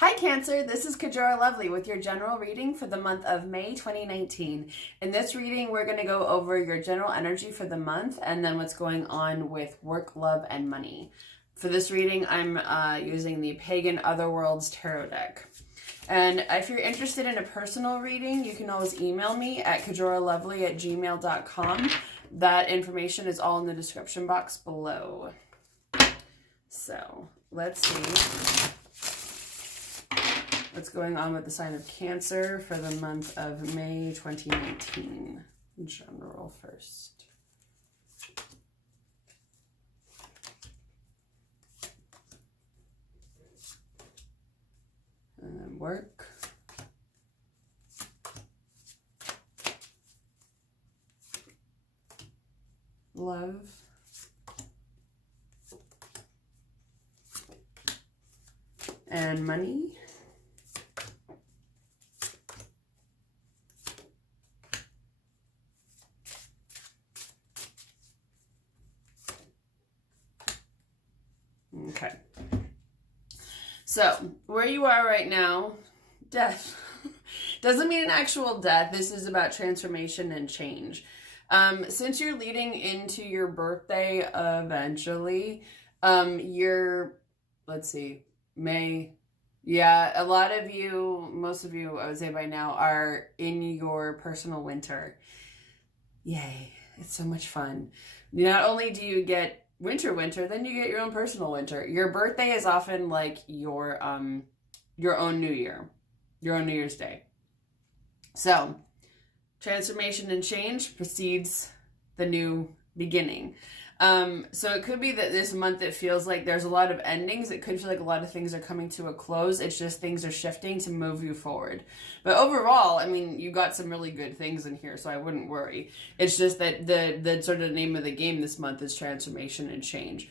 Hi Cancer, this is Kajora Lovely with your general reading for the month of May 2019. In this reading, we're going to go over your general energy for the month and then what's going on with work, love, and money. For this reading, I'm using the Pagan Otherworlds Tarot deck. And if you're interested in a personal reading, you can always email me at kajoralovely@gmail.com. That information is all in the description box below. So, let's see what's going on with the sign of Cancer for the month of May 2019. General first. And then work. Love. And money. Okay. So, where you are right now, death. Doesn't mean an actual death. This is about transformation and change. Since you're leading into your birthday eventually, let's see, May. Yeah, a lot of you, most of you, I would say by now, are in your personal winter. Yay. It's so much fun. Not only do you get winter, then you get your own personal winter. Your birthday is often like your own New Year, your own New Year's Day. So, transformation and change precedes the new beginning. So it could be that this month it feels like there's a lot of endings. It could feel like a lot of things are coming to a close. It's just things are shifting to move you forward. But overall, I mean, you got some really good things in here, so I wouldn't worry. It's just that the sort of name of the game this month is transformation and change.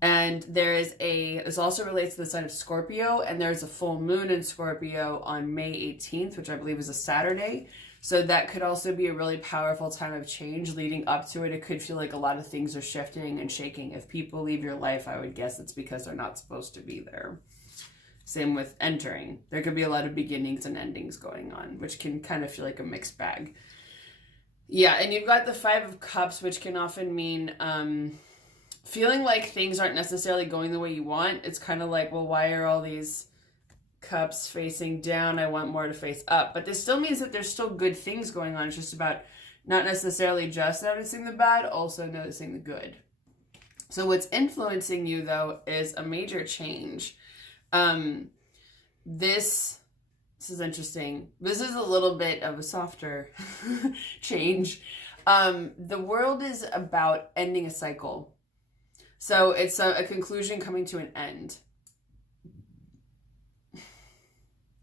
And this also relates to the sign of Scorpio, and there's a full moon in Scorpio on May 18th, which I believe is a Saturday. So that could also be a really powerful time of change leading up to it. It could feel like a lot of things are shifting and shaking. If people leave your life, I would guess it's because they're not supposed to be there. Same with entering. There could be a lot of beginnings and endings going on, which can kind of feel like a mixed bag. Yeah, and you've got the Five of Cups, which can often mean feeling like things aren't necessarily going the way you want. It's kind of like, well, why are all these cups facing down? I want more to face up. But this still means that there's still good things going on. It's just about not necessarily just noticing the bad, also noticing the good. So what's influencing you, though, is a major change. This is interesting. This is a little bit of a softer change. The world is about ending a cycle. So it's a conclusion coming to an end.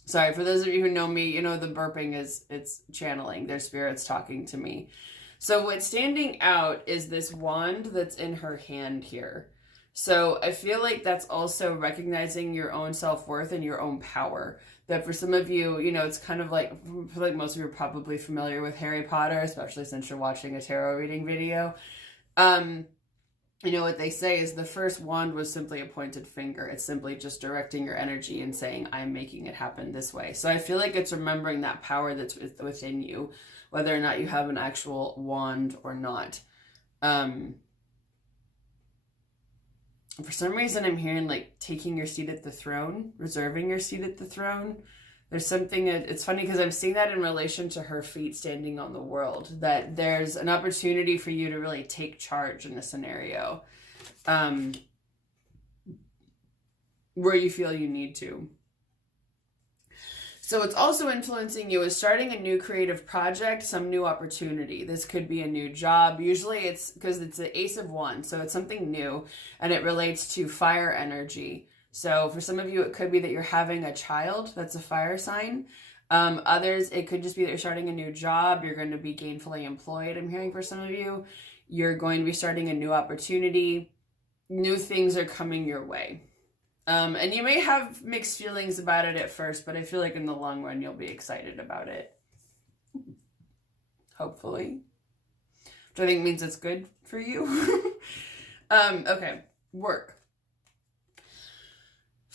Sorry, for those of you who know me, you know the burping it's channeling. Their spirit's talking to me. So what's standing out is this wand that's in her hand here. So I feel like that's also recognizing your own self-worth and your own power. That for some of you, you know, it's kind of like, I feel like most of you are probably familiar with Harry Potter, especially since you're watching a tarot reading video. You know, what they say is the first wand was simply a pointed finger. It's simply just directing your energy and saying, I'm making it happen this way. So I feel like it's remembering that power that's within you, whether or not you have an actual wand or not. For some reason, I'm hearing like taking your seat at the throne, reserving your seat at the throne. There's something, it's funny because I'm seeing that in relation to her feet standing on the world, that there's an opportunity for you to really take charge in a scenario where you feel you need to. So what's also influencing you is starting a new creative project, some new opportunity. This could be a new job. Usually it's because it's the Ace of Wands, so it's something new and it relates to fire energy. So for some of you, it could be that you're having a child. That's a fire sign. Others, it could just be that you're starting a new job. You're going to be gainfully employed. I'm hearing for some of you, you're going to be starting a new opportunity. New things are coming your way. And you may have mixed feelings about it at first, but I feel like in the long run, you'll be excited about it. Hopefully. Which I think means it's good for you. Okay, work.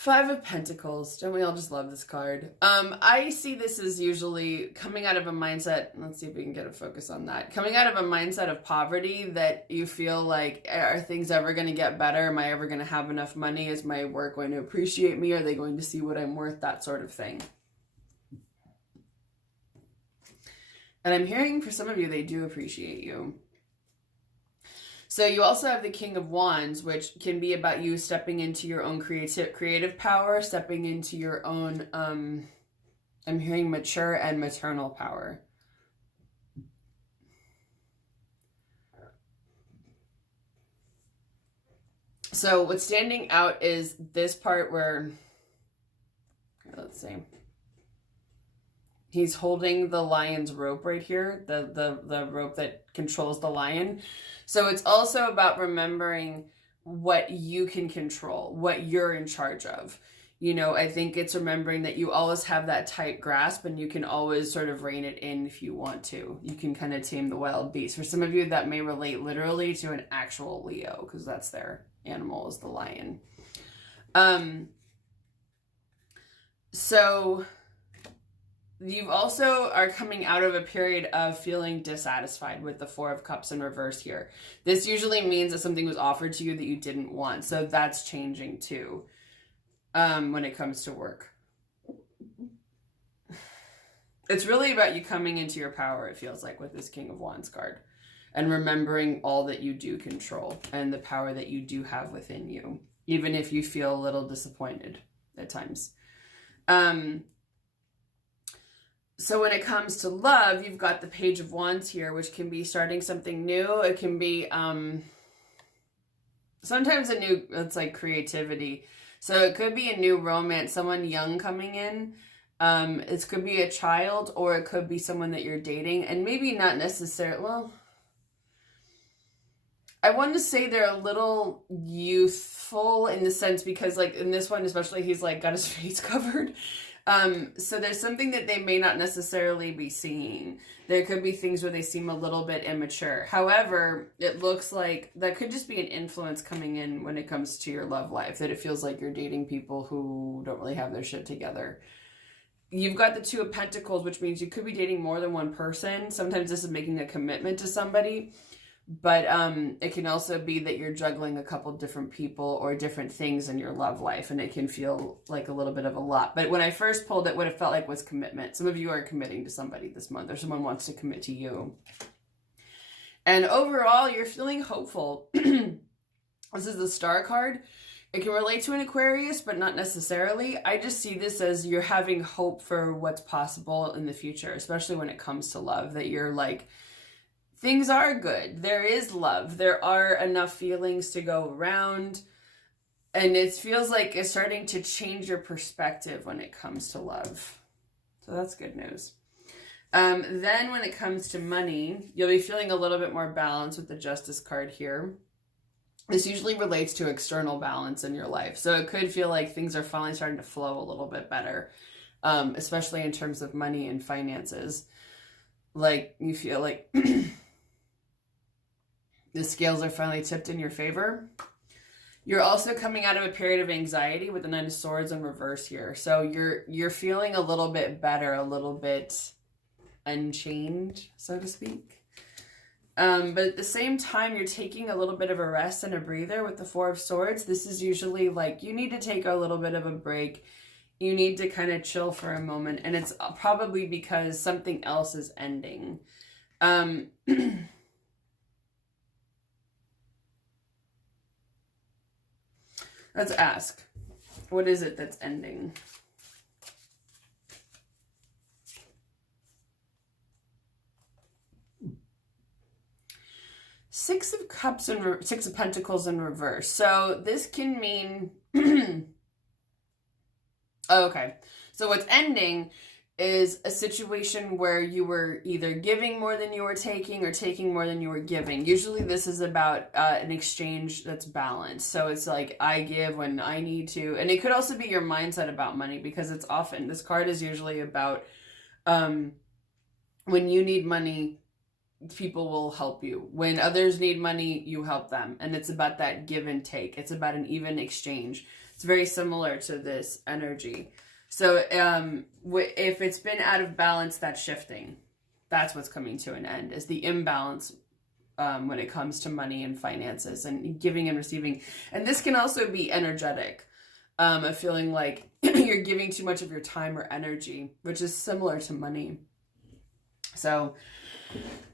Five of Pentacles. Don't we all just love this card? I see this as usually coming out of a mindset. Let's see if we can get a focus on that. Coming out of a mindset of poverty that you feel like, are things ever going to get better? Am I ever going to have enough money? Is my work going to appreciate me? Are they going to see what I'm worth? That sort of thing. And I'm hearing for some of you, they do appreciate you. So you also have the King of Wands, which can be about you stepping into your own creative power, stepping into your own, I'm hearing mature and maternal power. So what's standing out is this part where, let's see. He's holding the lion's rope right here, the rope that controls the lion. So it's also about remembering what you can control, what you're in charge of. You know, I think it's remembering that you always have that tight grasp and you can always sort of rein it in if you want to. You can kind of tame the wild beast. For some of you, that may relate literally to an actual Leo, because that's their animal, is the lion. So you also are coming out of a period of feeling dissatisfied with the Four of Cups in reverse here. This usually means that something was offered to you that you didn't want. So that's changing too when it comes to work. It's really about you coming into your power, it feels like, with this King of Wands card. And remembering all that you do control and the power that you do have within you. Even if you feel a little disappointed at times. So when it comes to love, you've got the Page of Wands here, which can be starting something new. It can be sometimes it's like creativity. So it could be a new romance, someone young coming in. It could be a child, or it could be someone that you're dating. And maybe not necessarily, well, I want to say they're a little youthful in the sense, because like in this one especially, he's like got his face covered. So there's something that they may not necessarily be seeing. There could be things where they seem a little bit immature. However, it looks like that could just be an influence coming in when it comes to your love life, that it feels like you're dating people who don't really have their shit together. You've got the Two of Pentacles, which means you could be dating more than one person. Sometimes this is making a commitment to somebody. But it can also be that you're juggling a couple different people or different things in your love life, and it can feel like a little bit of a lot. But when I first pulled it, what it felt like was commitment. Some of you are committing to somebody this month, or someone wants to commit to you. And overall, you're feeling hopeful. This is the Star card. It can relate to an Aquarius, but not necessarily. I just see this as you're having hope for what's possible in the future, especially when it comes to love, that you're like, things are good. There is love. There are enough feelings to go around. And it feels like it's starting to change your perspective when it comes to love. So that's good news. Then when it comes to money, you'll be feeling a little bit more balance with the Justice card here. This usually relates to external balance in your life. So it could feel like things are finally starting to flow a little bit better, especially in terms of money and finances. Like you feel like the scales are finally tipped in your favor. You're also coming out of a period of anxiety with the Nine of Swords in reverse here. So you're feeling a little bit better, a little bit unchained, so to speak. But at the same time, you're taking a little bit of a rest and a breather with the Four of Swords. This is usually like you need to take a little bit of a break. You need to kind of chill for a moment. And it's probably because something else is ending. Let's ask, what is it that's ending? Six of Cups and Six of Pentacles in reverse. So this can mean, okay. So what's ending is a situation where you were either giving more than you were taking or taking more than you were giving. Usually this is about an exchange that's balanced. So it's like I give when I need to. And it could also be your mindset about money, because it's often, this card is usually about when you need money, people will help you. When others need money, you help them. And it's about that give and take. It's about an even exchange. It's very similar to this energy. So if it's been out of balance, that's shifting. That's what's coming to an end, is the imbalance when it comes to money and finances and giving and receiving. And this can also be energetic, of feeling like you're giving too much of your time or energy, which is similar to money. So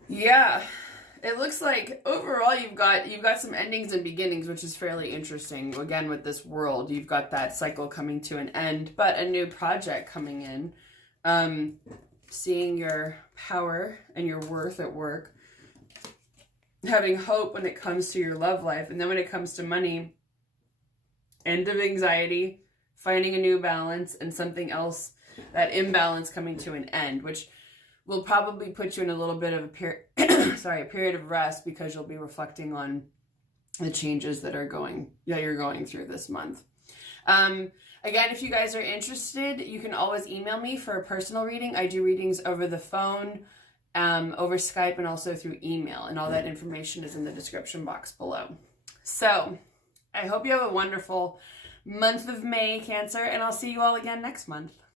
yeah, it looks like overall you've got some endings and beginnings, which is fairly interesting. Again, with this world, you've got that cycle coming to an end, but a new project coming in. Seeing your power and your worth at work, having hope when it comes to your love life, and then when it comes to money, end of anxiety, finding a new balance, and something else, that imbalance coming to an end, which will probably put you in a little bit of a period of rest, because you'll be reflecting on the changes that you're going through this month. Again, if you guys are interested, you can always email me for a personal reading. I do readings over the phone, over Skype, and also through email, and all that information is in the description box below. So I hope you have a wonderful month of May, Cancer, and I'll see you all again next month.